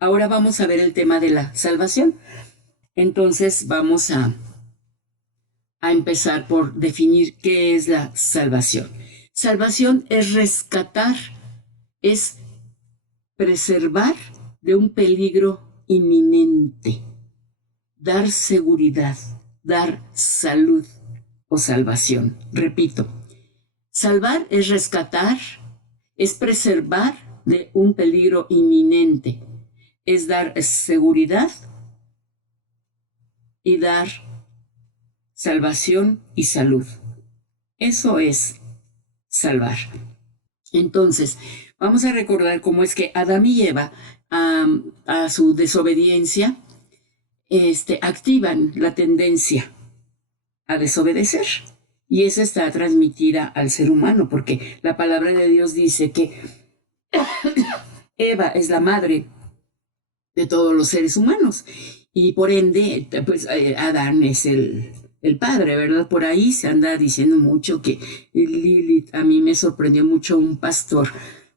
Ahora vamos a ver el tema de la salvación. Entonces vamos a empezar por definir qué es la salvación. Salvación es rescatar, es preservar de un peligro inminente, dar seguridad, dar salud o salvación. Repito, salvar es rescatar, es preservar de un peligro inminente, es dar seguridad y dar salvación y salud. Eso es salvar. Entonces, vamos a recordar cómo es que Adán y Eva, a su desobediencia, activan la tendencia a desobedecer. Y esa está transmitida al ser humano, porque la palabra de Dios dice que Eva es la madre de todos los seres humanos. Y por ende, pues Adán es el padre, ¿verdad? Por ahí se anda diciendo mucho que Lilith, a mí me sorprendió mucho un pastor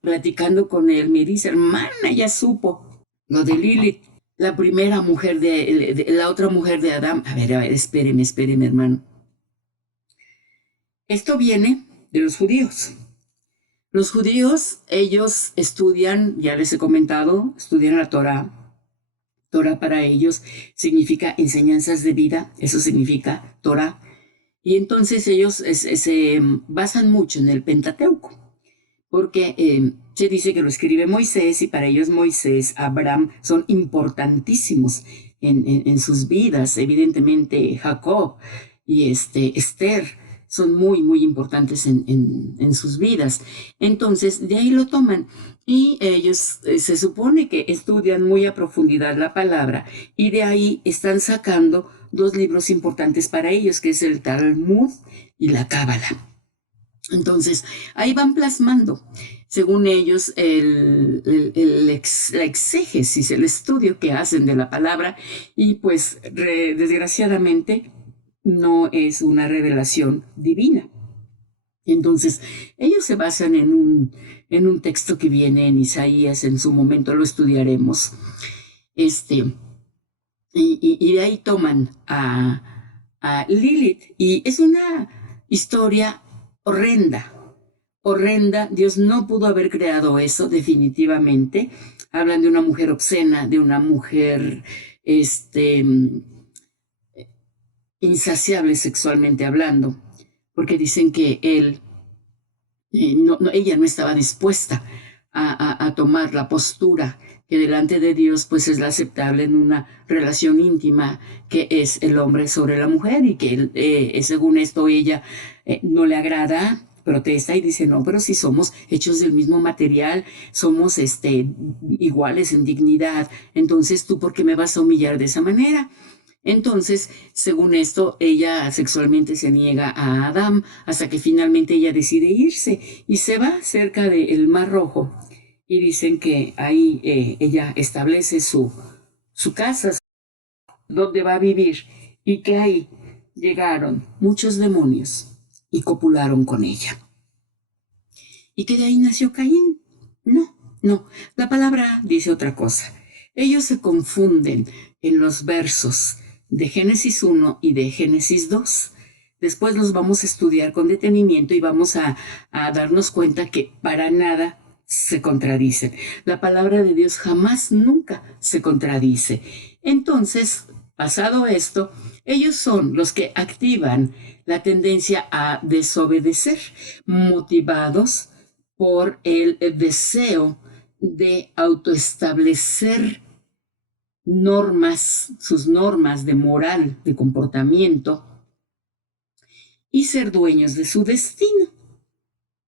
platicando con él, me dice, hermana, ya supo lo de Lilith, la primera mujer la otra mujer de Adán. A ver, espéreme, hermano. Esto viene de los judíos. Los judíos, ellos estudian, ya les he comentado, estudian la Torá. Torah para ellos significa enseñanzas de vida, eso significa Torah. Y entonces ellos se basan mucho en el Pentateuco, porque se dice que lo escribe Moisés y para ellos Moisés, Abraham son importantísimos en sus vidas. Evidentemente Jacob y Esther son muy, muy importantes en sus vidas. Entonces, de ahí lo toman. Y ellos se supone que estudian muy a profundidad la palabra y de ahí están sacando dos libros importantes para ellos, que es el Talmud y la Cábala. Entonces, ahí van plasmando, según ellos, la exégesis, el estudio que hacen de la palabra y pues desgraciadamente no es una revelación divina. Entonces, ellos se basan en un texto que viene en Isaías, en su momento lo estudiaremos, y de ahí toman a Lilith, y es una historia horrenda, horrenda. Dios no pudo haber creado eso, definitivamente. Hablan de una mujer obscena, de una mujer, insaciable sexualmente hablando, porque dicen que ella no estaba dispuesta a tomar la postura que delante de Dios pues es la aceptable en una relación íntima que es el hombre sobre la mujer y que según esto ella no le agrada, protesta y dice, no, pero si somos hechos del mismo material, somos iguales en dignidad, entonces tú ¿por qué me vas a humillar de esa manera? Entonces, según esto, ella sexualmente se niega a Adán hasta que finalmente ella decide irse y se va cerca del Mar Rojo. Y dicen que ahí ella establece su casa donde va a vivir y que ahí llegaron muchos demonios y copularon con ella. Y que de ahí nació Caín. No, la palabra dice otra cosa. Ellos se confunden en los versos de Génesis 1 y de Génesis 2. Después los vamos a estudiar con detenimiento y vamos a darnos cuenta que para nada se contradicen. La palabra de Dios jamás, nunca se contradice. Entonces, pasado esto, ellos son los que activan la tendencia a desobedecer, motivados por el deseo de autoestablecer normas, sus normas de moral, de comportamiento, y ser dueños de su destino.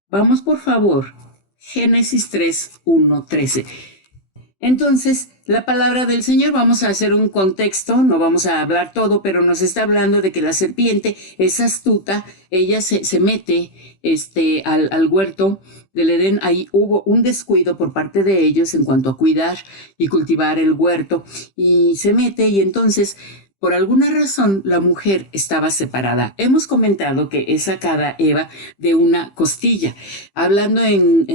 Vamos, por favor, Génesis 3, 1, 13. Entonces, la palabra del Señor, vamos a hacer un contexto, no vamos a hablar todo, pero nos está hablando de que la serpiente es astuta, ella se mete al huerto del Edén. Ahí hubo un descuido por parte de ellos en cuanto a cuidar y cultivar el huerto, y se mete y entonces Por alguna razón, la mujer estaba separada. Hemos comentado que es sacada Eva de una costilla. Hablando en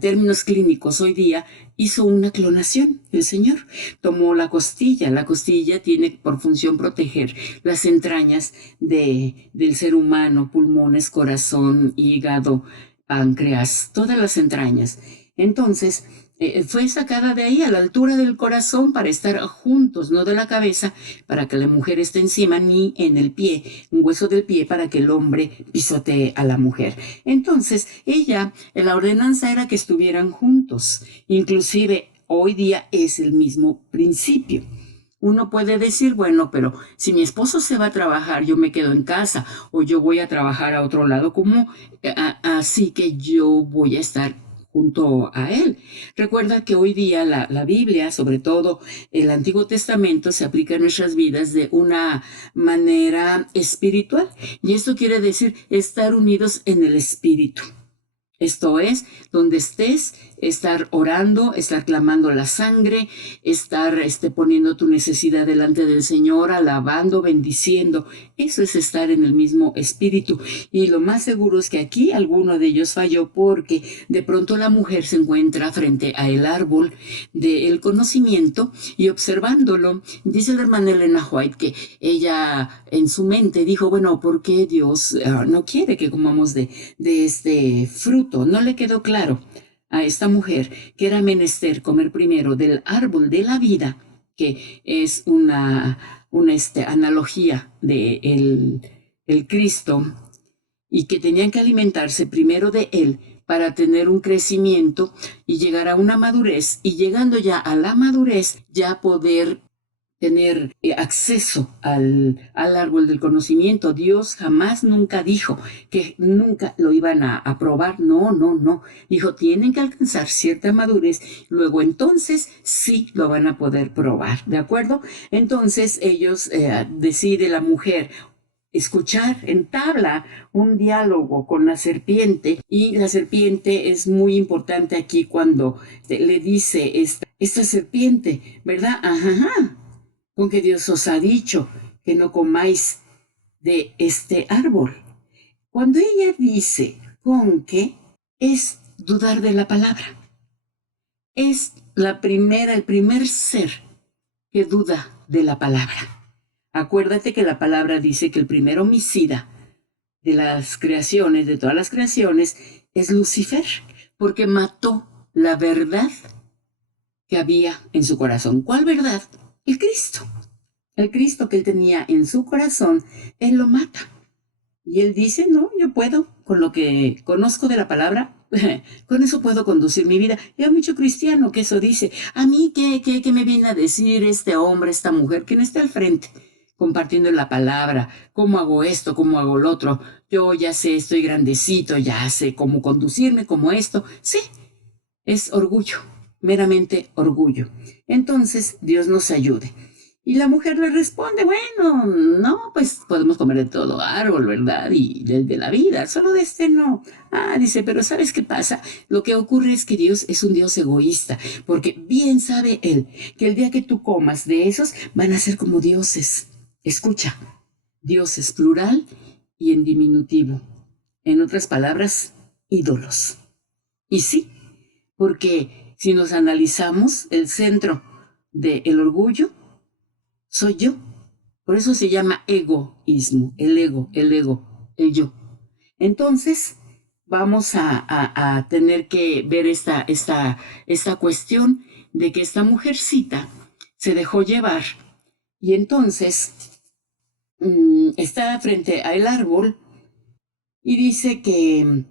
términos clínicos, hoy día hizo una clonación. El Señor tomó la costilla. La costilla tiene por función proteger las entrañas del ser humano, pulmones, corazón, hígado, páncreas, todas las entrañas. Entonces, fue sacada de ahí a la altura del corazón para estar juntos, no de la cabeza, para que la mujer esté encima, ni en el pie, un hueso del pie para que el hombre pisotee a la mujer. Entonces, la ordenanza era que estuvieran juntos. Inclusive, hoy día es el mismo principio. Uno puede decir, bueno, pero si mi esposo se va a trabajar, yo me quedo en casa o yo voy a trabajar a otro lado, ¿cómo? Así que yo voy a estar junto a él. Recuerda que hoy día la Biblia, sobre todo el Antiguo Testamento, se aplica en nuestras vidas de una manera espiritual. Y esto quiere decir estar unidos en el espíritu. Esto es, donde estés, estar orando, estar clamando la sangre, estar poniendo tu necesidad delante del Señor, alabando, bendiciendo. Eso es estar en el mismo espíritu. Y lo más seguro es que aquí alguno de ellos falló porque de pronto la mujer se encuentra frente a el árbol del conocimiento y observándolo. Dice la hermana Elena White que ella en su mente dijo, bueno, ¿por qué Dios no quiere que comamos de este fruto? No le quedó claro a esta mujer que era menester comer primero del árbol de la vida, que es una analogía de el Cristo, y que tenían que alimentarse primero de él para tener un crecimiento y llegar a una madurez, y llegando ya a la madurez, ya poder tener acceso al árbol del conocimiento. Dios jamás nunca dijo que nunca lo iban a probar. No, no, no. Dijo, tienen que alcanzar cierta madurez, luego entonces sí lo van a poder probar, ¿de acuerdo? Entonces ellos decide la mujer escuchar, entabla un diálogo con la serpiente, y la serpiente es muy importante aquí cuando le dice esta serpiente, ¿verdad? Ajá, con que Dios os ha dicho que no comáis de este árbol. Cuando ella dice con que, es dudar de la palabra. Es el primer ser que duda de la palabra. Acuérdate que la palabra dice que el primer homicida de las creaciones, de todas las creaciones, es Lucifer, porque mató la verdad que había en su corazón. ¿Cuál verdad? El Cristo. El Cristo que él tenía en su corazón, él lo mata. Y él dice, no, yo puedo, con lo que conozco de la palabra, con eso puedo conducir mi vida. Y hay mucho cristiano que eso dice. A mí, ¿qué me viene a decir este hombre, esta mujer, quien está al frente, compartiendo la palabra? ¿Cómo hago esto? ¿Cómo hago lo otro? Yo ya sé, estoy grandecito, ya sé cómo conducirme, como esto. Sí, es orgullo, meramente orgullo. Entonces, Dios nos ayude. Y la mujer le responde, bueno, no, pues podemos comer de todo árbol, ¿verdad? Y de la vida, solo de este no. Dice, pero ¿sabes qué pasa? Lo que ocurre es que Dios es un Dios egoísta, porque bien sabe Él que el día que tú comas de esos, van a ser como dioses. Escucha, dioses plural y en diminutivo. En otras palabras, ídolos. Y sí, porque si nos analizamos, el centro del orgullo soy yo. Por eso se llama egoísmo, el ego, el yo. Entonces, vamos a tener que ver esta cuestión de que esta mujercita se dejó llevar y entonces está frente al árbol y dice que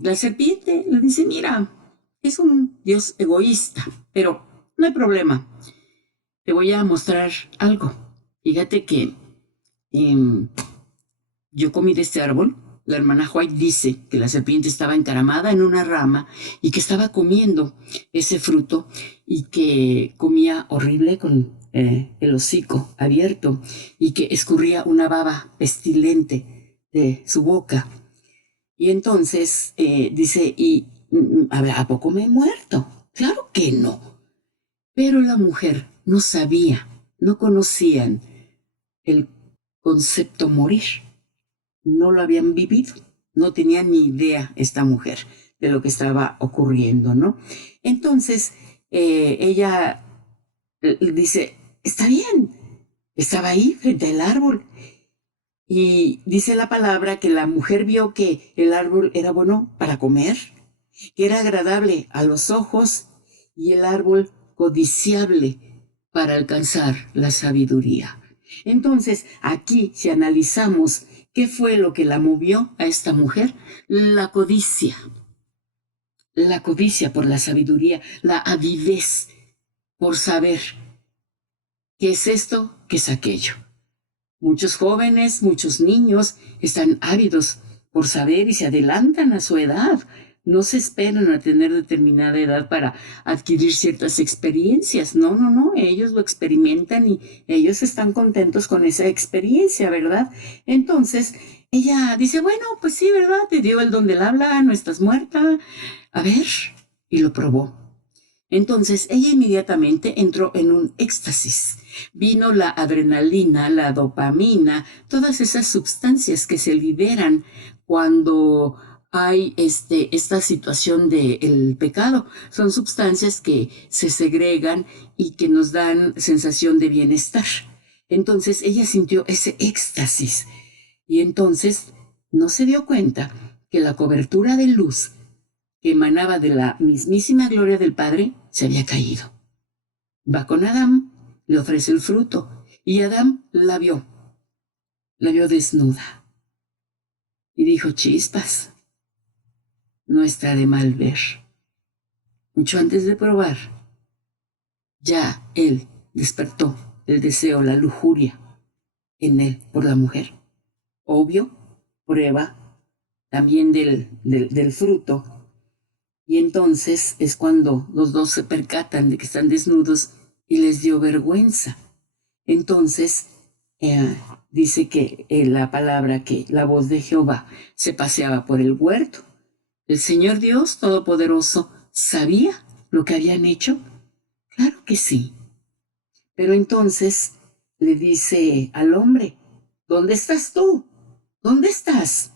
la serpiente le dice, mira, es un Dios egoísta, pero no hay problema. Te voy a mostrar algo. Fíjate que yo comí de este árbol. La hermana White dice que la serpiente estaba encaramada en una rama y que estaba comiendo ese fruto y que comía horrible con el hocico abierto y que escurría una baba pestilente de su boca. Y entonces dice, ¿a poco me he muerto? Claro que no. Pero la mujer no sabía no conocían el concepto morir, no lo habían vivido, no tenía ni idea esta mujer de lo que estaba ocurriendo, ¿no? Entonces, ella dice, está bien, estaba ahí frente al árbol. Y dice la palabra que la mujer vio que el árbol era bueno para comer, que era agradable a los ojos y el árbol codiciable para alcanzar la sabiduría. Entonces, aquí, si analizamos qué fue lo que la movió a esta mujer, la codicia por la sabiduría, la avidez por saber qué es esto, qué es aquello. Muchos jóvenes, muchos niños están ávidos por saber y se adelantan a su edad. No se esperan a tener determinada edad para adquirir ciertas experiencias. No, no, no. Ellos lo experimentan y ellos están contentos con esa experiencia, ¿verdad? Entonces, ella dice, bueno, pues sí, ¿verdad? Te dio el don del habla, no estás muerta. A ver, y lo probó. Entonces, ella inmediatamente entró en un éxtasis. Vino la adrenalina, la dopamina, todas esas sustancias que se liberan cuando hay esta situación del pecado. Son sustancias que se segregan y que nos dan sensación de bienestar. Entonces, ella sintió ese éxtasis y entonces no se dio cuenta que la cobertura de luz que emanaba de la mismísima gloria del Padre se había caído. Va con Adán, le ofrece el fruto, y Adán la vio desnuda. Y dijo, chispas, no está de mal ver. Mucho antes de probar, ya él despertó el deseo, la lujuria en él por la mujer. Obvio, prueba también del fruto. Y entonces es cuando los dos se percatan de que están desnudos y les dio vergüenza. Entonces, dice que la palabra que la voz de Jehová se paseaba por el huerto. ¿El Señor Dios Todopoderoso sabía lo que habían hecho? Claro que sí. Pero entonces le dice al hombre, ¿dónde estás tú? ¿Dónde estás?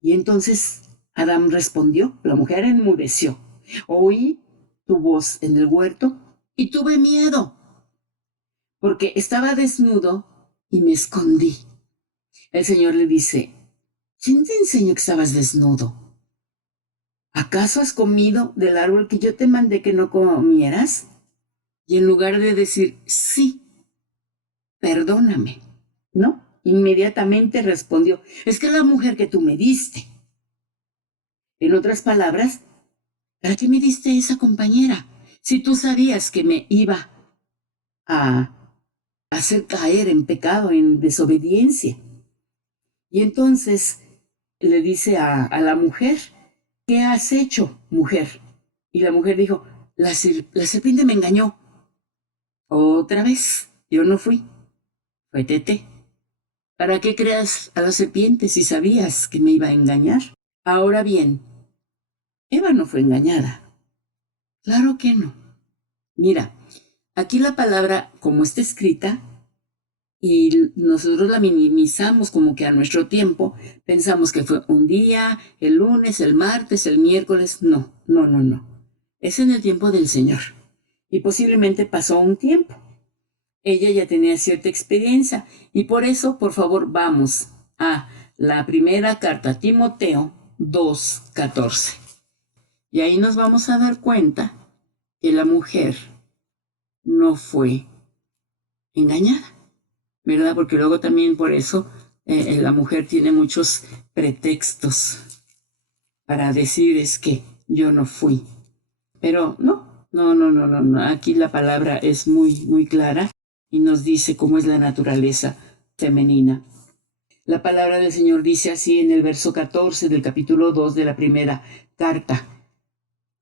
Y entonces Adán respondió, la mujer enmudeció. Oí tu voz en el huerto y tuve miedo, porque estaba desnudo y me escondí. El Señor le dice, ¿quién te enseñó que estabas desnudo? ¿Acaso has comido del árbol que yo te mandé que no comieras? Y en lugar de decir, sí, perdóname, ¿no? Inmediatamente respondió, es que la mujer que tú me diste. En otras palabras, ¿para qué me diste esa compañera? Si tú sabías que me iba a hacer caer en pecado, en desobediencia. Y entonces le dice a la mujer, ¿qué has hecho, mujer? Y la mujer dijo, la serpiente me engañó. Otra vez, yo no fui, fue Tete. ¿Para qué creas a la serpiente si sabías que me iba a engañar? Ahora bien, Eva no fue engañada. Claro que no. Mira, aquí la palabra, como está escrita, y nosotros la minimizamos como que a nuestro tiempo, pensamos que fue un día, el lunes, el martes, el miércoles. No, no, no, no. Es en el tiempo del Señor. Y posiblemente pasó un tiempo. Ella ya tenía cierta experiencia y por eso, por favor, vamos a la primera carta a Timoteo 2:14. Y ahí nos vamos a dar cuenta que la mujer no fue engañada, ¿verdad? Porque luego también por eso la mujer tiene muchos pretextos para decir es que yo no fui. Pero no, no, no, no, no, no. Aquí la palabra es muy, muy clara y nos dice cómo es la naturaleza femenina. La palabra del Señor dice así en el verso 14 del capítulo 2 de la primera carta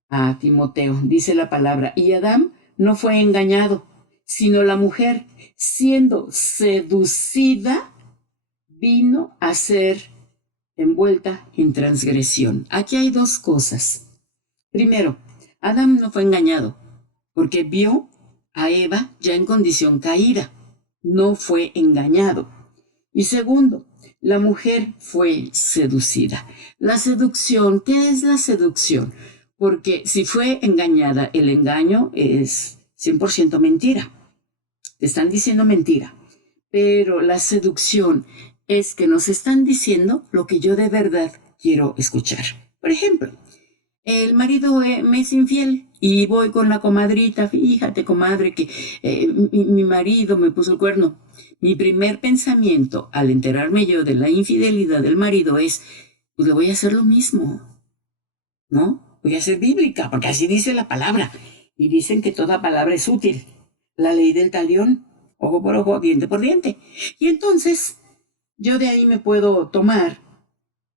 a Timoteo. Dice la palabra, y Adán no fue engañado, sino la mujer, siendo seducida, vino a ser envuelta en transgresión. Aquí hay dos cosas. Primero, Adán no fue engañado, porque vio a Eva ya en condición caída. No fue engañado. Y segundo, la mujer fue seducida. La seducción, ¿qué es la seducción? Porque si fue engañada, el engaño es 100% mentira. Te están diciendo mentira. Pero la seducción es que nos están diciendo lo que yo de verdad quiero escuchar. Por ejemplo, el marido me es infiel y voy con la comadrita, fíjate, comadre, que mi marido me puso el cuerno. Mi primer pensamiento al enterarme yo de la infidelidad del marido es, pues le voy a hacer lo mismo, ¿no? Voy a ser bíblica, porque así dice la palabra. Y dicen que toda palabra es útil. La ley del talión, ojo por ojo, diente por diente. Y entonces, yo de ahí me puedo tomar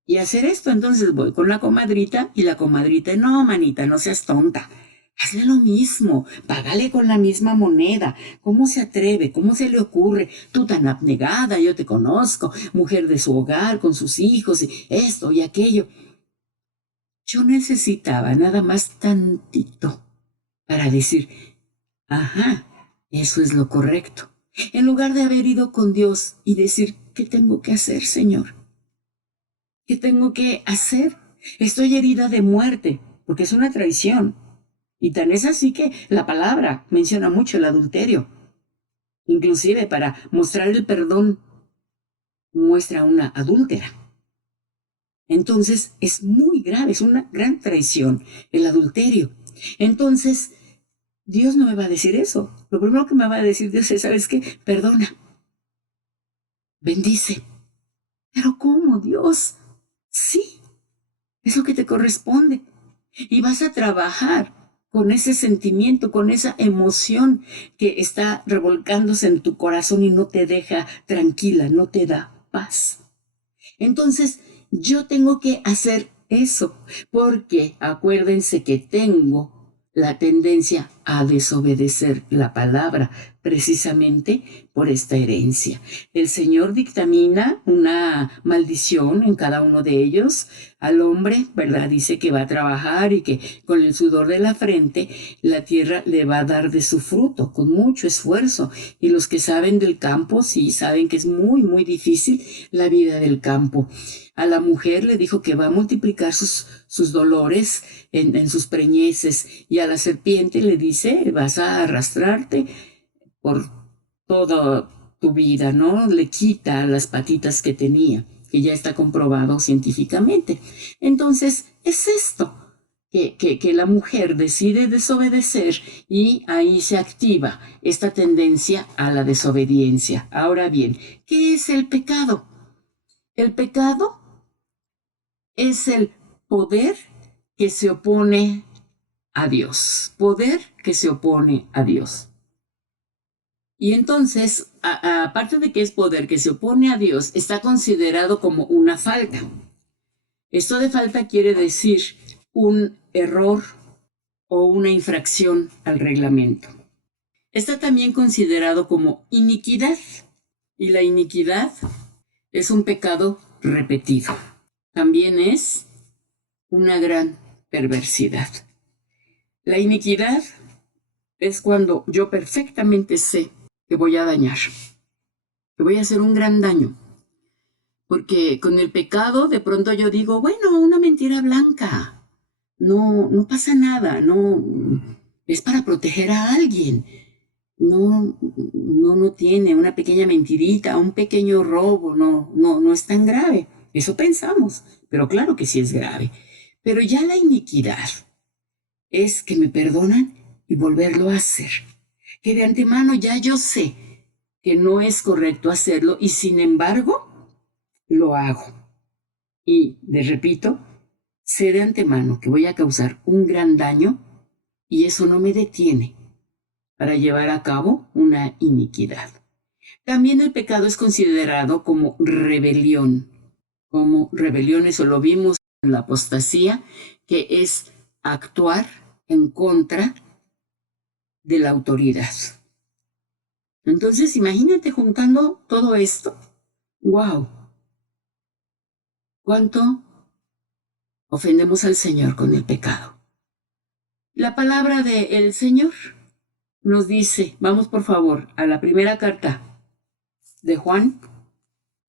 y hacer esto. Entonces voy con la comadrita y la comadrita, no, manita, no seas tonta. Hazle lo mismo, págale con la misma moneda. ¿Cómo se atreve? ¿Cómo se le ocurre? Tú tan abnegada, yo te conozco, mujer de su hogar, con sus hijos, y esto y aquello. Yo necesitaba nada más tantito para decir, ajá, eso es lo correcto. En lugar de haber ido con Dios y decir, ¿qué tengo que hacer, Señor? ¿Qué tengo que hacer? Estoy herida de muerte, porque es una traición. Y tan es así que la palabra menciona mucho el adulterio. Inclusive para mostrar el perdón, muestra una adúltera. Entonces es muy grave, es una gran traición el adulterio. Entonces, Dios no me va a decir eso. Lo primero que me va a decir Dios es, ¿sabes qué? Perdona, bendice. ¿Pero cómo, Dios? Sí, es lo que te corresponde. Y vas a trabajar con ese sentimiento, con esa emoción que está revolcándose en tu corazón y no te deja tranquila, no te da paz. Entonces, yo tengo que hacer eso, porque acuérdense que tengo la tendencia a desobedecer la palabra, precisamente por esta herencia. El Señor dictamina una maldición en cada uno de ellos. Al hombre, ¿verdad? Dice que va a trabajar y que con el sudor de la frente la tierra le va a dar de su fruto, con mucho esfuerzo. Y los que saben del campo, sí, saben que es muy, muy difícil la vida del campo. A la mujer le dijo que va a multiplicar sus dolores en sus preñeces, y a la serpiente le dice, vas a arrastrarte por toda tu vida, ¿no? Le quita las patitas que tenía, que ya está comprobado científicamente. Entonces, es esto, que la mujer decide desobedecer y ahí se activa esta tendencia a la desobediencia. Ahora bien, ¿qué es el pecado? El pecado es el poder que se opone a Dios. Poder que se opone a Dios. Y entonces, aparte de que es poder que se opone a Dios, está considerado como una falta. Esto de falta quiere decir un error o una infracción al reglamento. Está también considerado como iniquidad. Y la iniquidad es un pecado repetido. También es una gran perversidad. La iniquidad es cuando yo perfectamente sé que voy a dañar, que voy a hacer un gran daño. Porque con el pecado de pronto yo digo, bueno, una mentira blanca. No, no pasa nada, no es para proteger a alguien. No, no tiene una pequeña mentirita, un pequeño robo, no es tan grave. Eso pensamos, pero claro que sí es grave. Pero ya la iniquidad es que me perdonan y volverlo a hacer. Que de antemano ya yo sé que no es correcto hacerlo y sin embargo lo hago. Y, les repito, sé de antemano que voy a causar un gran daño y eso no me detiene para llevar a cabo una iniquidad. También el pecado es considerado como rebelión. Como rebelión, eso lo vimos en la apostasía, que es actuar en contra de la autoridad. Entonces, imagínate juntando todo esto. ¡Wow! ¿Cuánto ofendemos al Señor con el pecado? La palabra del Señor nos dice, vamos por favor a la primera carta de Juan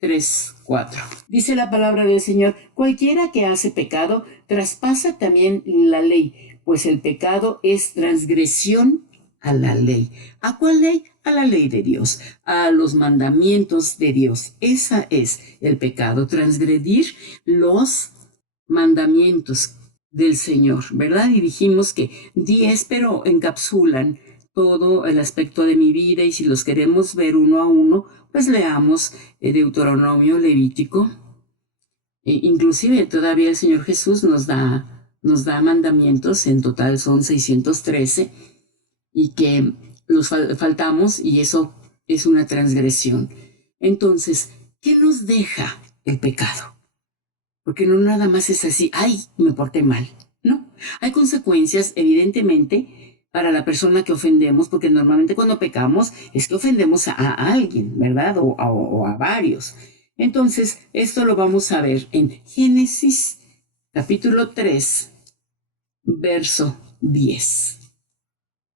3:4. Dice la palabra del Señor: cualquiera que hace pecado traspasa también la ley, pues el pecado es transgresión a la ley. ¿A cuál ley? A la ley de Dios, a los mandamientos de Dios. Esa es el pecado, transgredir los mandamientos del Señor, ¿verdad? Y dijimos que 10, pero encapsulan todo el aspecto de mi vida, y si los queremos ver uno a uno, pues leamos Deuteronomio, Levítico. Inclusive todavía el Señor Jesús nos da mandamientos, en total son 613, y que los faltamos, y eso es una transgresión. Entonces, ¿qué nos deja el pecado? Porque no nada más es así, ¡ay, me porté mal! No, hay consecuencias, evidentemente, para la persona que ofendemos, porque normalmente cuando pecamos es que ofendemos a alguien, ¿verdad? O a varios. Entonces, esto lo vamos a ver en Génesis capítulo 3, verso 10.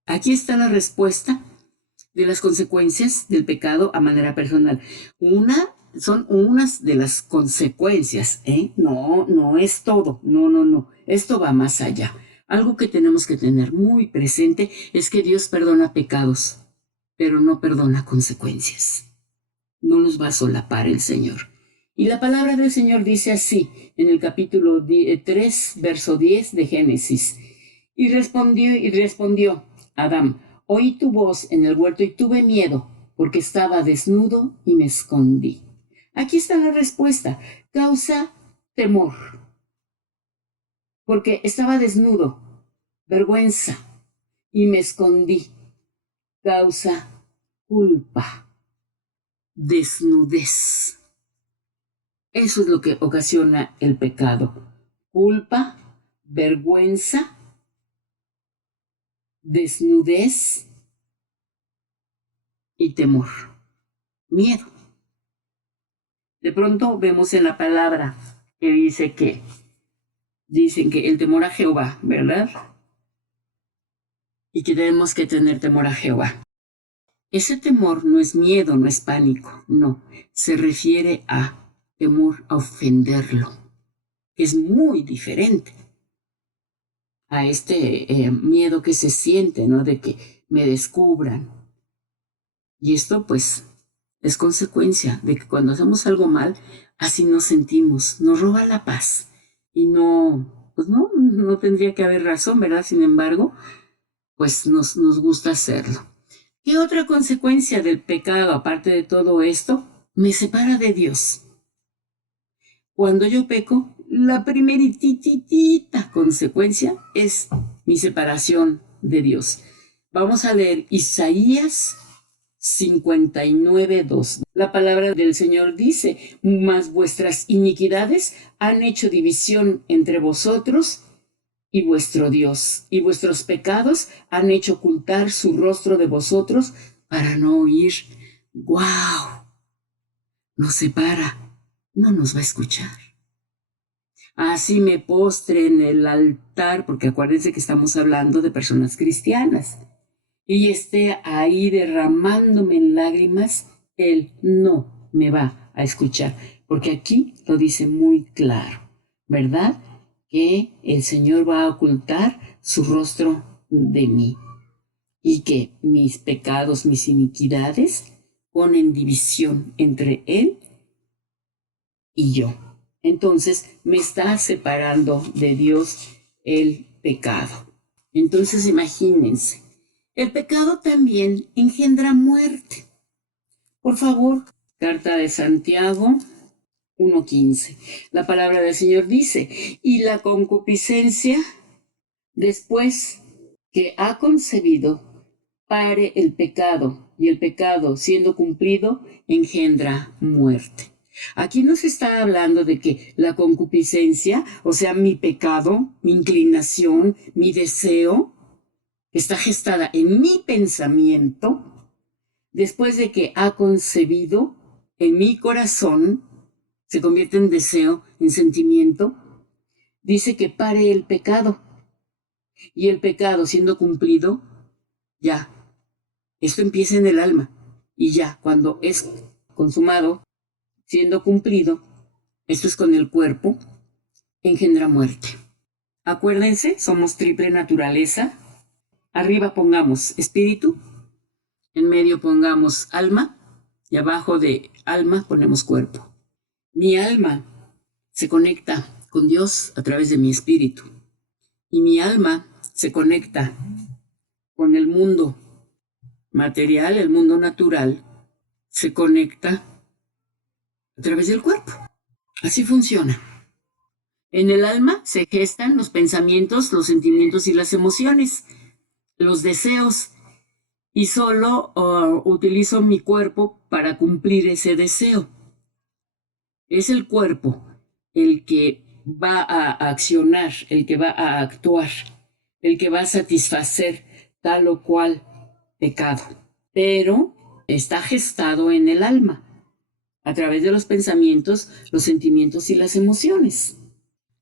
Aquí está la respuesta de las consecuencias del pecado a manera personal. Son unas de las consecuencias, ¿eh? No es todo, no. Esto va más allá. Algo que tenemos que tener muy presente es que Dios perdona pecados, pero no perdona consecuencias. No nos va a solapar el Señor. Y la palabra del Señor dice así, en el capítulo 3, verso 10 de Génesis. Y respondió Adán: oí tu voz en el huerto y tuve miedo, porque estaba desnudo y me escondí. Aquí está la respuesta. Causa temor, porque estaba desnudo, vergüenza, y me escondí. Causa culpa, desnudez. Eso es lo que ocasiona el pecado. Culpa, vergüenza, desnudez y temor, miedo. De pronto vemos en la palabra que dicen que el temor a Jehová, ¿verdad? Y que tenemos que tener temor a Jehová. Ese temor no es miedo, no es pánico, no. Se refiere a temor a ofenderlo. Es muy diferente a este miedo que se siente, ¿no? De que me descubran. Y esto, pues, es consecuencia de que cuando hacemos algo mal, así nos sentimos, nos roba la paz. Y pues no tendría que haber razón, ¿verdad? Sin embargo, pues nos gusta hacerlo. ¿Qué otra consecuencia del pecado, aparte de todo esto? Me separa de Dios. Cuando yo peco, la primerititita consecuencia es mi separación de Dios. Vamos a leer Isaías 59:2. La palabra del Señor dice: mas vuestras iniquidades han hecho división entre vosotros y vuestro Dios, y vuestros pecados han hecho ocultar su rostro de vosotros para no oír. ¡Guau! Nos separa, no nos va a escuchar. Así me postre en el altar, porque acuérdense que estamos hablando de personas cristianas, y esté ahí derramándome en lágrimas, Él no me va a escuchar, porque aquí lo dice muy claro, ¿verdad? Que el Señor va a ocultar su rostro de mí, y que mis pecados, mis iniquidades, ponen división entre Él y yo. Entonces me está separando de Dios el pecado. Entonces imagínense, el pecado también engendra muerte. Por favor, carta de Santiago 1:15. La palabra del Señor dice: y la concupiscencia, después que ha concebido, pare el pecado, y el pecado, siendo cumplido, engendra muerte. Aquí nos está hablando de que la concupiscencia, o sea, mi pecado, mi inclinación, mi deseo, que está gestada en mi pensamiento, después de que ha concebido en mi corazón, se convierte en deseo, en sentimiento, dice que pare el pecado. Y el pecado siendo cumplido, ya Esto empieza en el alma y ya cuando es consumado, siendo cumplido, esto es con el cuerpo, engendra muerte. Acuérdense, somos triple naturaleza. Arriba pongamos espíritu, en medio pongamos alma y abajo de alma ponemos cuerpo. Mi alma se conecta con Dios a través de mi espíritu y mi alma se conecta con el mundo material, el mundo natural, se conecta a través del cuerpo. Así funciona. En el alma se gestan los pensamientos, los sentimientos y las emociones, los deseos, y solo utilizo mi cuerpo para cumplir ese deseo. Es el cuerpo el que va a accionar, el que va a actuar, el que va a satisfacer tal o cual pecado. Pero está gestado en el alma, a través de los pensamientos, los sentimientos y las emociones.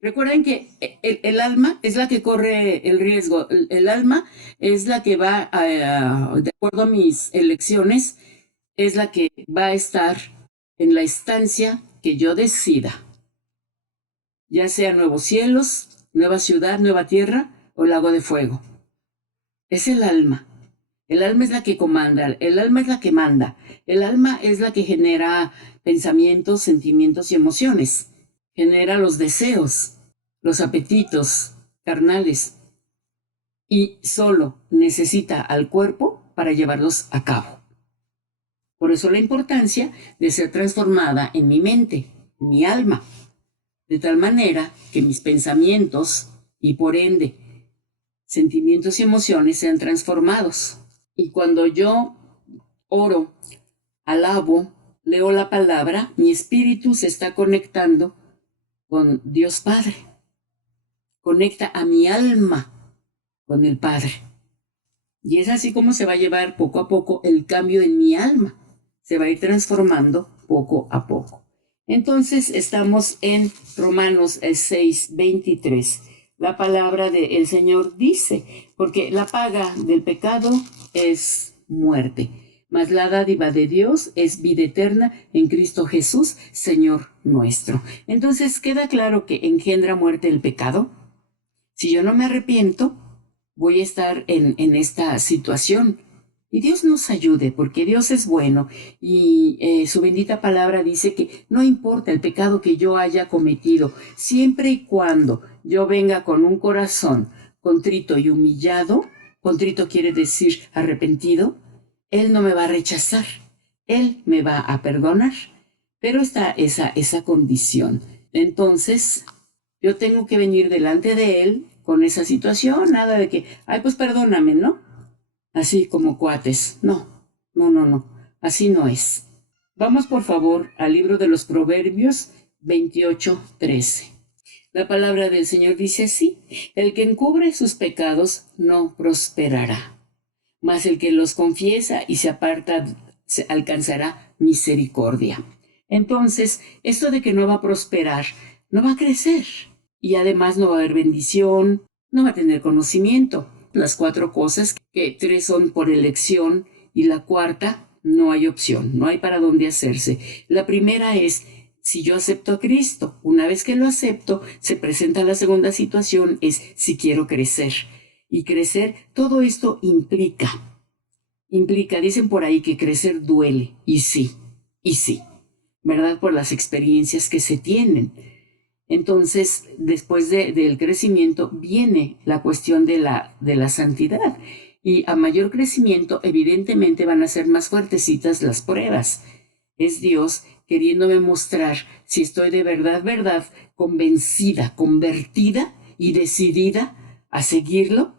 Recuerden que el alma es la que corre el riesgo, el alma es la que va, de acuerdo a mis elecciones, es la que va a estar en la estancia que yo decida, ya sea nuevos cielos, nueva ciudad, nueva tierra o lago de fuego. Es el alma. El alma es la que comanda, el alma es la que manda, el alma es la que genera pensamientos, sentimientos y emociones, genera los deseos, los apetitos carnales y solo necesita al cuerpo para llevarlos a cabo. Por eso la importancia de ser transformada en mi mente, en mi alma, de tal manera que mis pensamientos y por ende sentimientos y emociones sean transformados. Y cuando yo oro, alabo, leo la palabra, mi espíritu se está conectando con Dios Padre. Conecta a mi alma con el Padre. Y es así como se va a llevar poco a poco el cambio en mi alma. Se va a ir transformando poco a poco. Entonces estamos en Romanos 6:23. La palabra del Señor dice, porque la paga del pecado es muerte, mas la dádiva de Dios es vida eterna en Cristo Jesús, Señor nuestro. Entonces queda claro que engendra muerte el pecado. Si yo no me arrepiento, voy a estar en esta situación. Y Dios nos ayude, porque Dios es bueno y su bendita palabra dice que no importa el pecado que yo haya cometido, siempre y cuando yo venga con un corazón contrito y humillado, contrito quiere decir arrepentido, Él no me va a rechazar, Él me va a perdonar, pero está esa condición. Entonces, yo tengo que venir delante de Él con esa situación, nada de que, ay, pues perdóname, ¿no? Así como cuates. No, así no es. Vamos por favor al libro de los Proverbios 28:13. La palabra del Señor dice así, el que encubre sus pecados no prosperará, mas el que los confiesa y se aparta alcanzará misericordia. Entonces, esto de que no va a prosperar, no va a crecer y además no va a haber bendición, no va a tener conocimiento. Las 4 cosas, que 3 son por elección y la cuarta no hay opción, no hay para dónde hacerse. La primera es, si yo acepto a Cristo, una vez que lo acepto, se presenta la segunda situación, es si quiero crecer. Y crecer, todo esto implica, dicen por ahí que crecer duele, y sí, ¿verdad? Por las experiencias que se tienen. Entonces, después del crecimiento viene la cuestión de la santidad. Y a mayor crecimiento, evidentemente van a ser más fuertecitas las pruebas. Es Dios queriéndome mostrar si estoy de verdad, convencida, convertida y decidida a seguirlo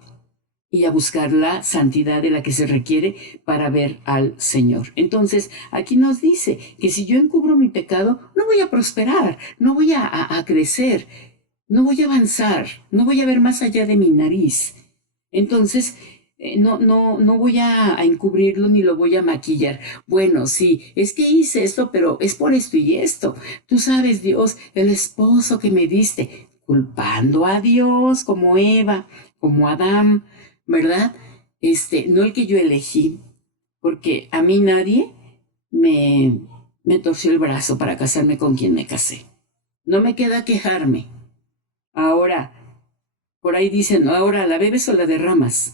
y a buscar la santidad de la que se requiere para ver al Señor. Entonces, aquí nos dice que si yo encubro mi pecado, no voy a prosperar, no voy a crecer, no voy a avanzar, no voy a ver más allá de mi nariz. Entonces, no voy a encubrirlo ni lo voy a maquillar. Bueno, sí, es que hice esto, pero es por esto y esto. Tú sabes, Dios, el esposo que me diste, culpando a Dios como Eva, como Adán, ¿verdad? No el que yo elegí. porque a mí nadie me torció el brazo para casarme con quien me casé. No me queda quejarme. Ahora, por ahí dicen, ahora la bebes o la derramas.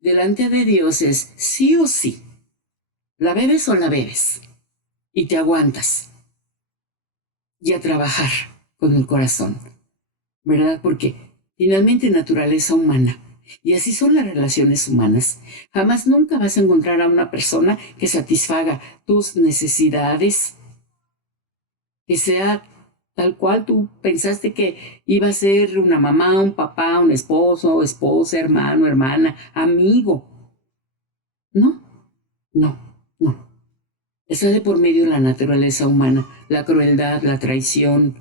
Delante de Dios es sí o sí. La bebes o la bebes. Y te aguantas. Y a trabajar con el corazón, ¿verdad? Porque finalmente naturaleza humana. Y así son las relaciones humanas. Jamás nunca vas a encontrar a una persona que satisfaga tus necesidades, que sea tal cual tú pensaste que iba a ser una mamá, un papá, un esposo, esposa, hermano, hermana, amigo. No, no, no. Está de por medio la naturaleza humana, la crueldad, la traición,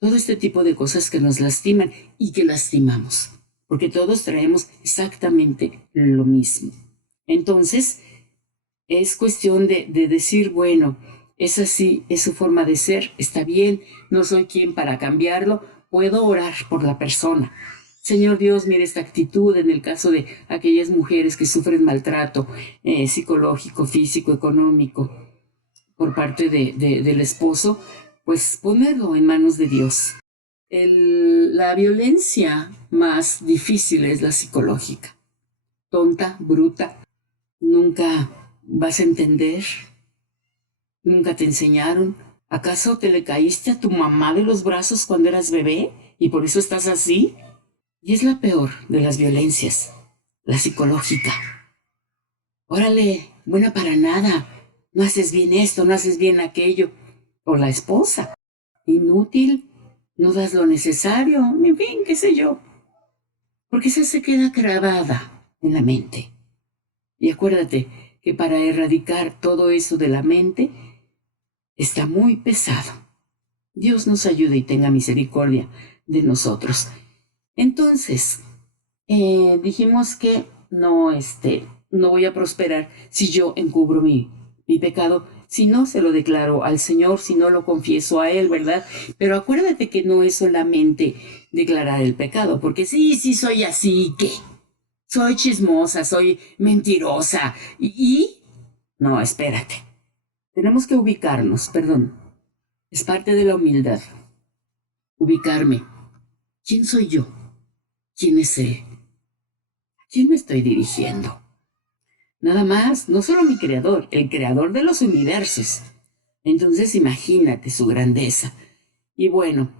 todo este tipo de cosas que nos lastiman y que lastimamos, porque todos traemos exactamente lo mismo. Entonces, es cuestión de decir, bueno, es así, es su forma de ser, está bien, no soy quien para cambiarlo, puedo orar por la persona. Señor Dios, mire esta actitud en el caso de aquellas mujeres que sufren maltrato psicológico, físico, económico por parte del esposo, pues ponerlo en manos de Dios. La violencia más difícil es la psicológica. Tonta, bruta, nunca vas a entender, nunca te enseñaron. ¿Acaso te le caíste a tu mamá de los brazos cuando eras bebé y por eso estás así? Y es la peor de las violencias, la psicológica. Órale, buena para nada, no haces bien esto, no haces bien aquello. O la esposa, inútil, no das lo necesario, en fin, qué sé yo. Porque esa se queda grabada en la mente. Y acuérdate que para erradicar todo eso de la mente está muy pesado. Dios nos ayude y tenga misericordia de nosotros. Entonces, dijimos que no voy a prosperar si yo encubro mi pecado, si no se lo declaro al Señor, si no lo confieso a Él, ¿verdad? Pero acuérdate que no es solamente declarar el pecado, porque sí, soy así, ¿qué? Soy chismosa, soy mentirosa, No, espérate. Tenemos que ubicarnos, perdón. Es parte de la humildad. Ubicarme. ¿Quién soy yo? ¿Quién es Él? ¿A quién me estoy dirigiendo? Nada más, no solo mi creador, el creador de los universos. Entonces imagínate su grandeza. Y bueno,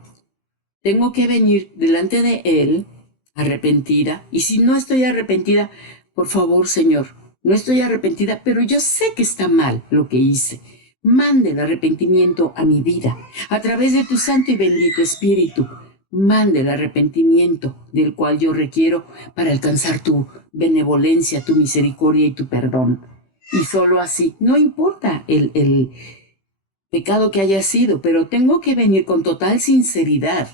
tengo que venir delante de Él arrepentida. Y si no estoy arrepentida, por favor, Señor, no estoy arrepentida, pero yo sé que está mal lo que hice. Mande el arrepentimiento a mi vida a través de tu Santo y bendito Espíritu. Mande el arrepentimiento del cual yo requiero para alcanzar tu benevolencia, tu misericordia y tu perdón. Y solo así, no importa el pecado que haya sido, pero tengo que venir con total sinceridad.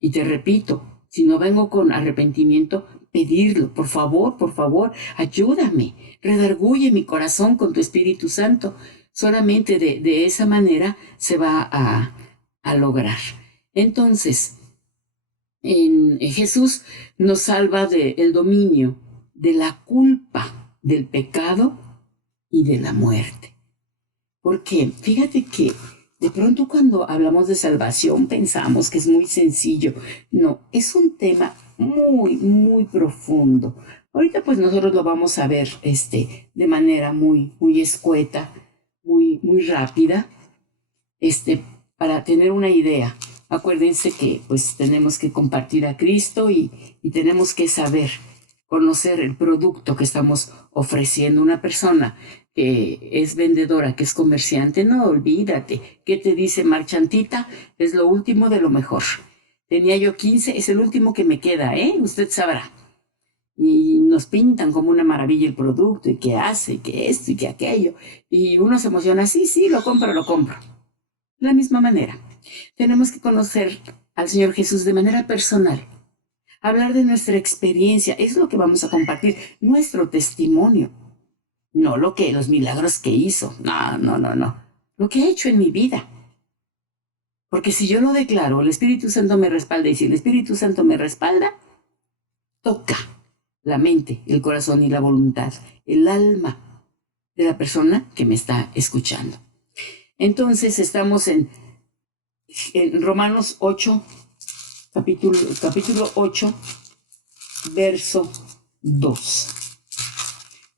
Y te repito, si no vengo con arrepentimiento, pedirlo, por favor, ayúdame, redarguye mi corazón con tu Espíritu Santo. Solamente de esa manera se va a lograr. Entonces, en Jesús nos salva del dominio, de la culpa, del pecado y de la muerte. Porque fíjate que de pronto cuando hablamos de salvación pensamos que es muy sencillo. No, es un tema muy, muy profundo. Ahorita pues nosotros lo vamos a ver de manera muy, muy escueta, muy, muy rápida, para tener una idea. Acuérdense que pues tenemos que compartir a Cristo y tenemos que saber, conocer el producto que estamos ofreciendo. Una persona que es vendedora, que es comerciante, no, olvídate. ¿Qué te dice marchantita? Es lo último de lo mejor. Tenía yo 15, es el último que me queda, ¿eh? Usted sabrá. Y nos pintan como una maravilla el producto, y qué hace, y que esto, y que aquello. Y uno se emociona, sí, lo compro. De la misma manera, tenemos que conocer al Señor Jesús de manera personal. Hablar de nuestra experiencia, es lo que vamos a compartir, nuestro testimonio. No los milagros que hizo, no. Lo que ha hecho en mi vida. Porque si yo lo declaro, el Espíritu Santo me respalda, y si el Espíritu Santo me respalda, toca la mente, el corazón y la voluntad, el alma. de la persona que me está escuchando. Entonces estamos en Romanos 8, capítulo 8, verso 2.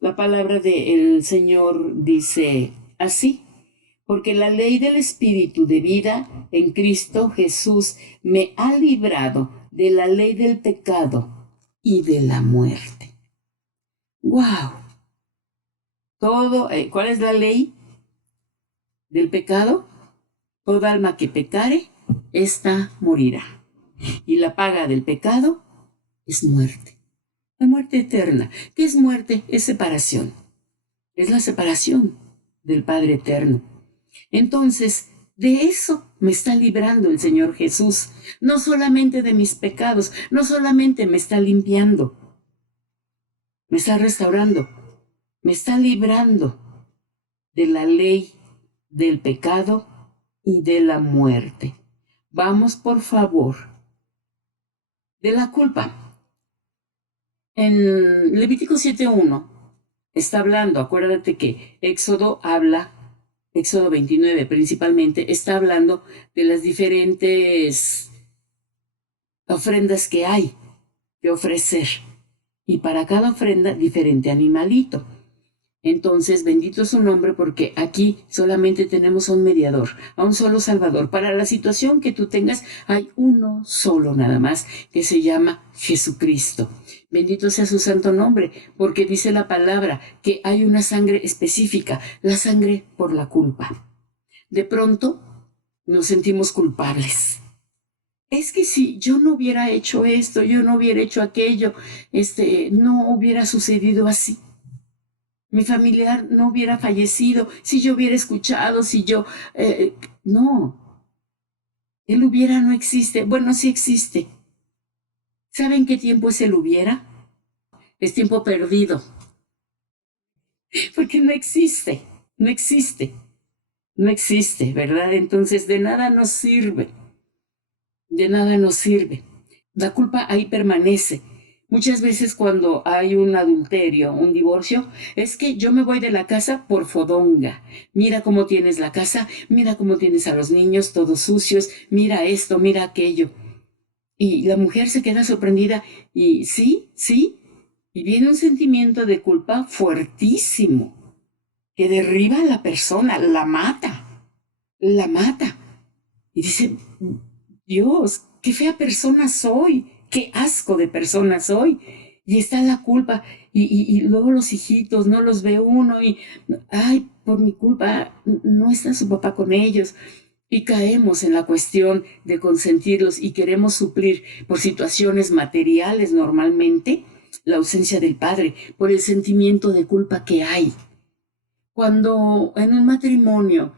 La palabra del Señor dice así: porque la ley del Espíritu de vida en Cristo Jesús me ha librado de la ley del pecado y de la muerte. ¡Wow! ¿Cuál es la ley del pecado? Toda alma que pecare, ésta morirá. Y la paga del pecado es muerte. La muerte eterna. ¿Qué es muerte? Es separación. Es la separación del Padre eterno. Entonces, de eso me está librando el Señor Jesús. No solamente de mis pecados, no solamente me está limpiando, me está restaurando, me está librando de la ley del pecado y de la muerte. Vamos, por favor, de la culpa. En Levítico 7:1 está hablando, acuérdate que Éxodo 29 principalmente, está hablando de las diferentes ofrendas que hay que ofrecer. Y para cada ofrenda, diferente animalito. Entonces, bendito es su nombre, porque aquí solamente tenemos a un mediador, a un solo Salvador. Para la situación que tú tengas, hay uno solo nada más, que se llama Jesucristo. Bendito sea su santo nombre, porque dice la palabra que hay una sangre específica, la sangre por la culpa. De pronto, nos sentimos culpables. Es que si yo no hubiera hecho esto, yo no hubiera hecho aquello, no hubiera sucedido así. Mi familiar no hubiera fallecido, si yo hubiera escuchado, si yo... no, el hubiera no existe. Bueno, sí existe. ¿Saben qué tiempo es el hubiera? Es tiempo perdido. Porque no existe, no existe, no existe, ¿verdad? Entonces de nada nos sirve, de nada nos sirve. La culpa ahí permanece. Muchas veces cuando hay un adulterio, un divorcio, es que yo me voy de la casa por fodonga. Mira cómo tienes la casa, mira cómo tienes a los niños todos sucios, mira esto, mira aquello. Y la mujer se queda sorprendida y sí, y viene un sentimiento de culpa fuertísimo que derriba a la persona, la mata. Y dice, Dios, qué fea persona soy, qué asco de persona soy. Y está la culpa, y luego los hijitos, no los ve uno, y, ay, por mi culpa, no está su papá con ellos. Y caemos en la cuestión de consentirlos y queremos suplir por situaciones materiales normalmente la ausencia del padre, por el sentimiento de culpa que hay. Cuando en un matrimonio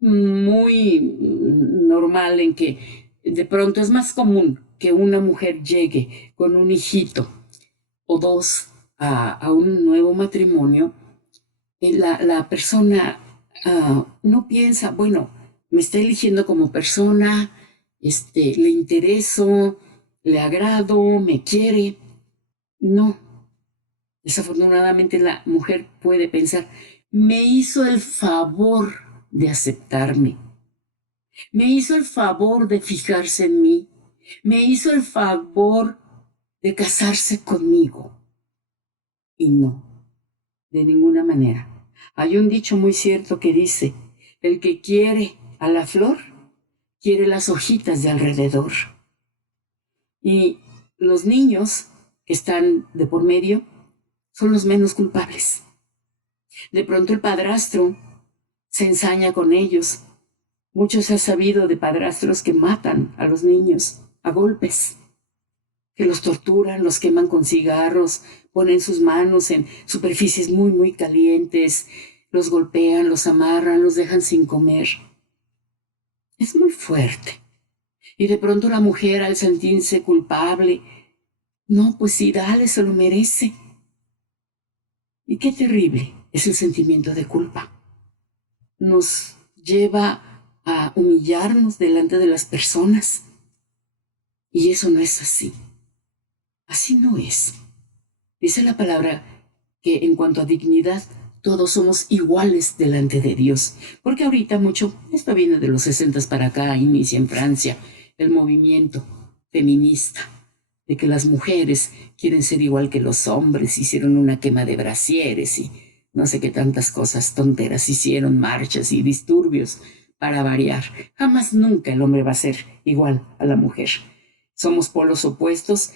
muy normal en que de pronto es más común que una mujer llegue con un hijito o dos a un nuevo matrimonio, la persona no piensa, bueno, me está eligiendo como persona, le intereso, le agrado, me quiere. No, desafortunadamente la mujer puede pensar, me hizo el favor de aceptarme. Me hizo el favor de fijarse en mí. Me hizo el favor de casarse conmigo. Y no, de ninguna manera. Hay un dicho muy cierto que dice, el que quiere a la flor, quiere las hojitas de alrededor. Y los niños que están de por medio son los menos culpables. De pronto el padrastro se ensaña con ellos. Muchos han sabido de padrastros que matan a los niños a golpes, que los torturan, los queman con cigarros, ponen sus manos en superficies muy, muy calientes, los golpean, los amarran, los dejan sin comer. Es muy fuerte. Y de pronto la mujer, al sentirse culpable, no, pues sí, dale, se lo merece. Y qué terrible es el sentimiento de culpa. Nos lleva a humillarnos delante de las personas. Y eso no es así. Así no es. Dice la palabra que en cuanto a dignidad, todos somos iguales delante de Dios. Porque ahorita mucho, esto viene de los 60 para acá, inicia en Francia el movimiento feminista, de que las mujeres quieren ser igual que los hombres, hicieron una quema de brasieres y no sé qué tantas cosas tonteras hicieron, marchas y disturbios para variar. Jamás nunca el hombre va a ser igual a la mujer. Somos polos opuestos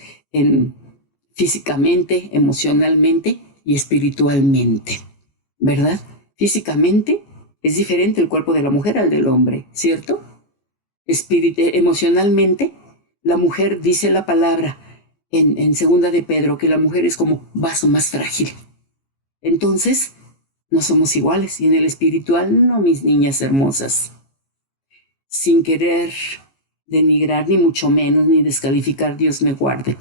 físicamente, emocionalmente y espiritualmente, ¿verdad? Físicamente es diferente el cuerpo de la mujer al del hombre, ¿cierto? Emocionalmente, la mujer dice la palabra en segunda de Pedro que la mujer es como vaso más frágil. Entonces, no somos iguales. Y en el espiritual, no, mis niñas hermosas. Sin querer denigrar, ni mucho menos, ni descalificar, Dios me guarde.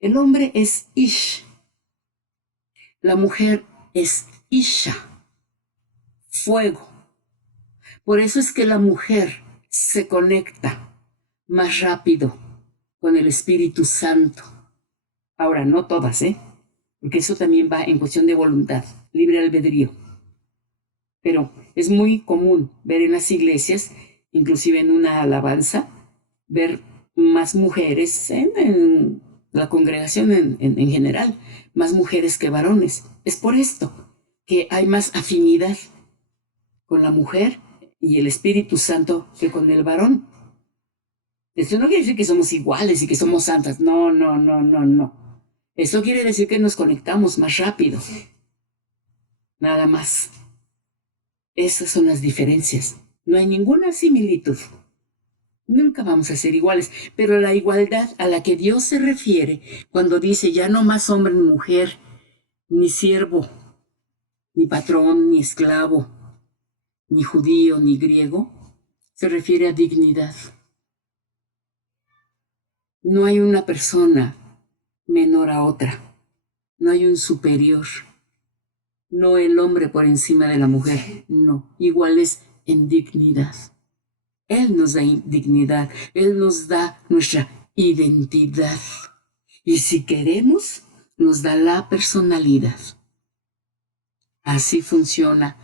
El hombre es Ish. La mujer es Isha. Fuego. Por eso es que la mujer se conecta más rápido con el Espíritu Santo. Ahora, no todas, porque eso también va en cuestión de voluntad, libre albedrío. Pero es muy común ver en las iglesias, inclusive en una alabanza, ver más mujeres en la congregación en general, más mujeres que varones. Es por esto que hay más afinidad con la mujer y el Espíritu Santo que con el varón. Esto no quiere decir que somos iguales y que somos santas. No, no, no, no, no. Eso quiere decir que nos conectamos más rápido. Nada más. Esas son las diferencias. No hay ninguna similitud. Nunca vamos a ser iguales, pero la igualdad a la que Dios se refiere cuando dice ya no más hombre ni mujer, ni siervo, ni patrón, ni esclavo, ni judío, ni griego, se refiere a dignidad. No hay una persona menor a otra. No hay un superior. No el hombre por encima de la mujer. No, iguales en dignidad. Él nos da dignidad. Él nos da nuestra identidad. Y si queremos, nos da la personalidad. Así funciona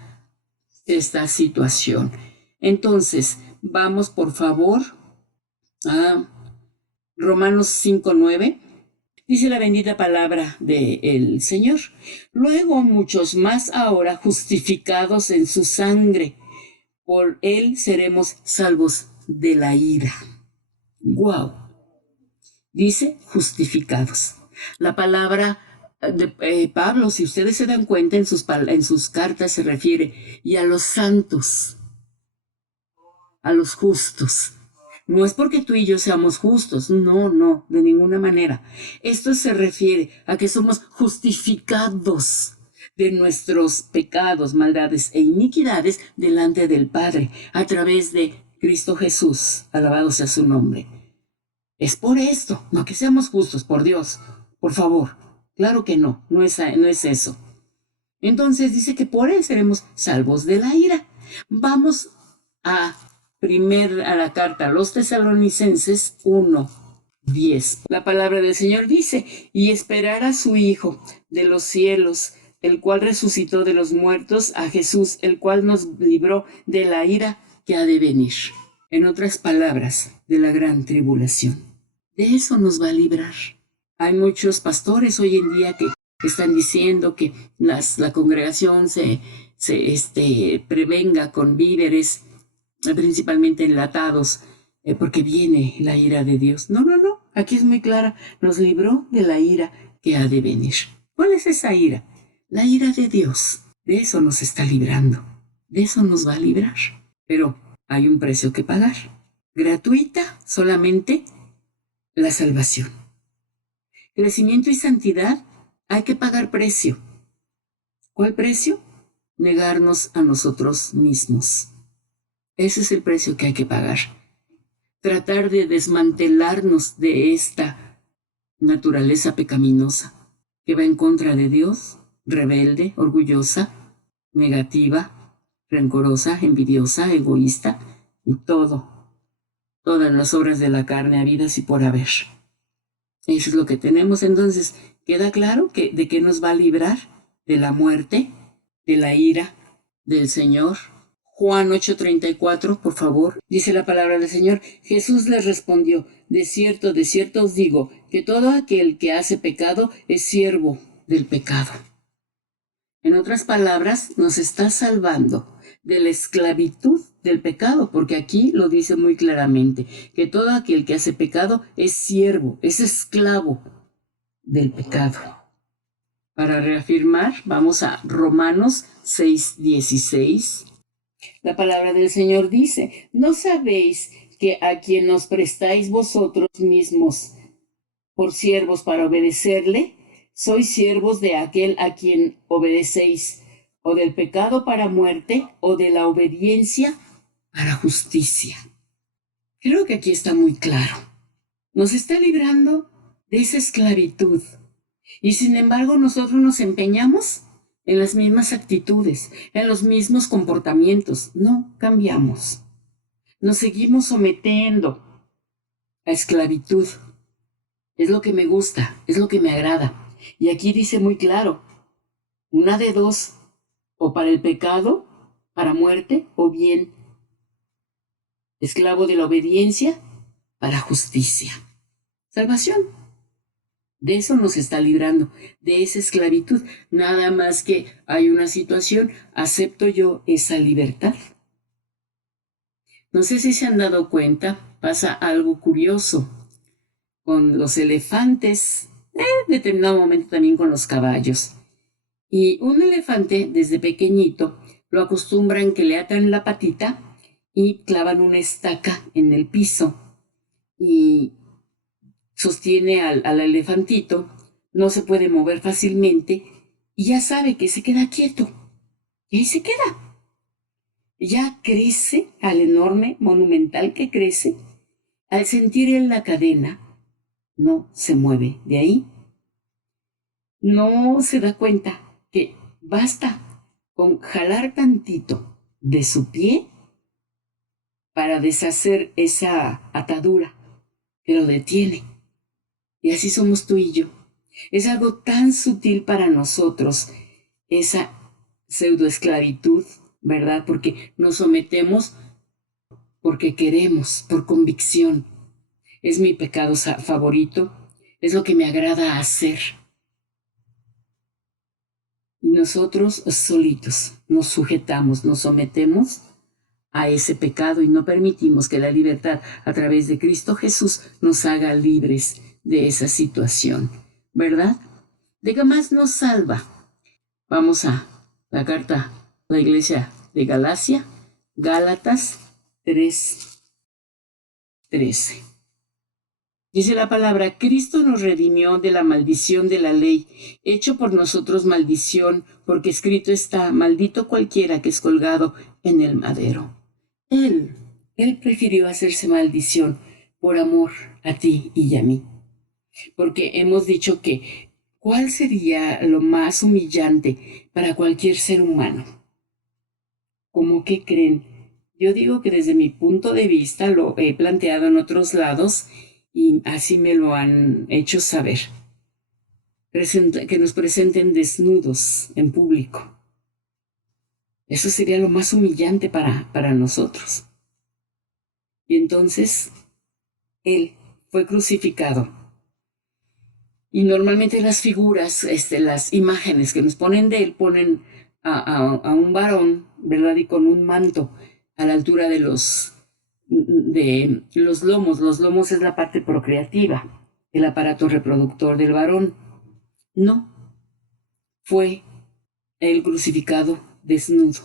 esta situación. Entonces, vamos por favor a Romanos 5:9. Dice la bendita palabra del Señor. Luego muchos más ahora justificados en su sangre. Por él seremos salvos de la ira. ¡Wow! Dice justificados. La palabra de Pablo, si ustedes se dan cuenta, en sus cartas se refiere y a los santos, a los justos. No es porque tú y yo seamos justos, no, no, de ninguna manera. Esto se refiere a que somos justificados de nuestros pecados, maldades e iniquidades delante del Padre, a través de Cristo Jesús, alabado sea su nombre. Es por esto, no que seamos justos, por Dios, por favor. Claro que no, no es eso. Entonces dice que por él seremos salvos de la ira. Vamos a la carta a los Tesalonicenses 1:10. La palabra del Señor dice, y esperar a su Hijo de los cielos, el cual resucitó de los muertos, a Jesús, el cual nos libró de la ira que ha de venir. En otras palabras, de la gran tribulación. De eso nos va a librar. Hay muchos pastores hoy en día que están diciendo que la congregación se prevenga con víveres, principalmente enlatados, porque viene la ira de Dios. No, no, no. Aquí es muy clara. Nos libró de la ira que ha de venir. ¿Cuál es esa ira? La ira de Dios. De eso nos está librando. De eso nos va a librar. Pero hay un precio que pagar. Gratuita solamente la salvación. Crecimiento y santidad, hay que pagar precio. ¿Cuál precio? Negarnos a nosotros mismos. Ese es el precio que hay que pagar. Tratar de desmantelarnos de esta naturaleza pecaminosa que va en contra de Dios, rebelde, orgullosa, negativa, rencorosa, envidiosa, egoísta y todas las obras de la carne habidas y por haber. Eso es lo que tenemos. Entonces, ¿queda claro de qué nos va a librar? De la muerte, de la ira del Señor. Juan 8:34, por favor, dice la palabra del Señor. Jesús les respondió: de cierto os digo, que todo aquel que hace pecado es siervo del pecado. En otras palabras, nos está salvando de la esclavitud del pecado, porque aquí lo dice muy claramente, que todo aquel que hace pecado es siervo, es esclavo del pecado. Para reafirmar, vamos a Romanos 6:16. La palabra del Señor dice: ¿no sabéis que a quien os prestáis vosotros mismos por siervos para obedecerle, sois siervos de aquel a quien obedecéis, o del pecado para muerte, o de la obediencia para justicia? Creo que aquí está muy claro. Nos está librando de esa esclavitud. Y sin embargo, nosotros nos empeñamos en las mismas actitudes, en los mismos comportamientos. No cambiamos. Nos seguimos sometiendo a esclavitud. Es lo que me gusta, es lo que me agrada. Y aquí dice muy claro, una de dos, o para el pecado, para muerte, o bien esclavo de la obediencia, para justicia. Salvación. De eso nos está librando, de esa esclavitud. Nada más que hay una situación, acepto yo esa libertad. No sé si se han dado cuenta, pasa algo curioso con los elefantes, en determinado momento también con los caballos. Y un elefante, desde pequeñito, lo acostumbran que le atan la patita y clavan una estaca en el piso y sostiene al elefantito, no se puede mover fácilmente y ya sabe que se queda quieto. Y ahí se queda. Ya crece al enorme, monumental que crece. Al sentir en la cadena, no se mueve de ahí. No se da cuenta que basta con jalar tantito de su pie para deshacer esa atadura que lo detiene. Y así somos tú y yo. Es algo tan sutil para nosotros esa pseudoesclavitud, ¿verdad? Porque nos sometemos porque queremos, por convicción. Es mi pecado favorito, es lo que me agrada hacer. Y nosotros solitos nos sujetamos, nos sometemos a ese pecado y no permitimos que la libertad a través de Cristo Jesús nos haga libres de esa situación, ¿verdad? ¿De qué más nos salva? Vamos a la carta a la iglesia de Galacia, Gálatas 3:13. Dice la palabra: Cristo nos redimió de la maldición de la ley, hecho por nosotros maldición, porque escrito está: maldito cualquiera que es colgado en el madero. Él prefirió hacerse maldición por amor a ti y a mí. Porque hemos dicho que ¿cuál sería lo más humillante para cualquier ser humano? ¿Cómo que creen? Yo digo que desde mi punto de vista, lo he planteado en otros lados y así me lo han hecho saber, que nos presenten desnudos en público. Eso sería lo más humillante para nosotros. Y entonces, Él fue crucificado. Y normalmente las figuras, las imágenes que nos ponen de Él, ponen a un varón, ¿verdad? Y con un manto a la altura de los lomos. Los lomos es la parte procreativa, el aparato reproductor del varón. No, fue el crucificado desnudo.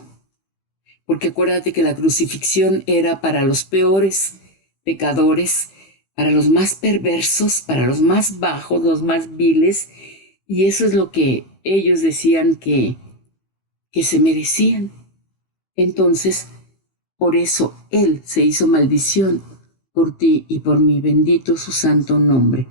Porque acuérdate que la crucifixión era para los peores pecadores, para los más perversos, para los más bajos, los más viles, y eso es lo que ellos decían que se merecían. Entonces, por eso Él se hizo maldición por ti y por mí. Bendito su santo nombre.